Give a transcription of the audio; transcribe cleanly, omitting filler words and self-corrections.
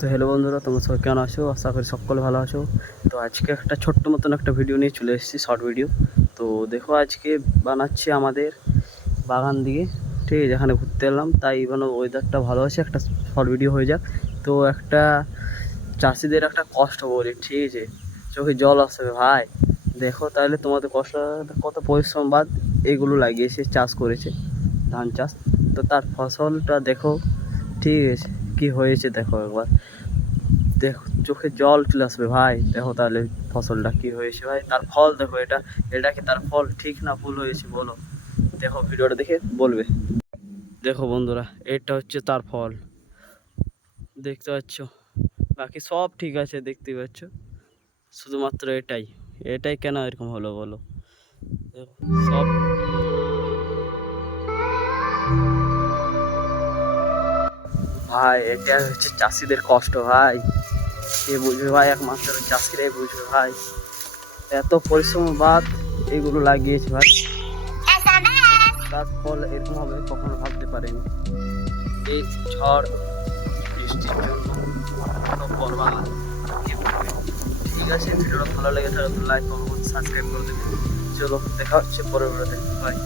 তো হ্যালো বন্ধুরা, তোমরা সবাই কেমন আছো? আশা করি সকলে ভালো আছো। তো আজকে একটা ছোট্ট মতন একটা ভিডিও নিয়ে চলে এসেছি, শর্ট ভিডিও। তো দেখো, আজকে বানাচ্ছি আমাদের বাগান দিকে, ঠিক আছে? যেখানে ঘুরতে এলাম, তাই মানে ওয়েদারটা ভালো আছে, একটা শর্ট ভিডিও হয়ে যাক। তো একটা চাষিদের একটা কষ্ট বলি, ঠিক আছে? চোখে জল আসবে ভাই। দেখো তাহলে তোমাদের কষ্ট, কত পরিশ্রম বাদ এগুলো লাগিয়েছে, চাষ করেছে, ধান চাষ। তো তার ফসলটা দেখো, ঠিক আছে? কি হয়েছে দেখো একবার, দেখো চোখে জল চলে আসবে ভাই। দেখো তাহলে ফসলটা কি হয়েছে ভাই, তার ফল দেখো। এটা এটা কি তার ফল ঠিক না ভুল হয়েছে বলো? দেখো ভিডিওটা দেখে বলবে। দেখো বন্ধুরা, এটা হচ্ছে তার ফল, দেখতে পাচ্ছ? বাকি সব ঠিক আছে, দেখতে পাচ্ছ, শুধুমাত্র এটাই। এটাই কেন এরকম হলো বলো? দেখো সব, ভাই এটা হচ্ছে চাষিদের কষ্ট ভাই। কে বুঝবে ভাই? একমাত্র চাষিরাই বুঝবে ভাই। এত পরিশ্রম বাদ এগুলো লাগিয়েছে ভাই, তার ফল এরকম হবে কখনো ভাবতে পারিনি। এই ঝড় বৃষ্টির জন্য পুরো বরবাদ। ঠিক আছে, ভিডিওটা ভালো লেগে থাকলে লাইক, কমেন্ট, সাবস্ক্রাইব করে দেবেন। চলো দেখা হচ্ছে পরের ভিডিওতে, বাই।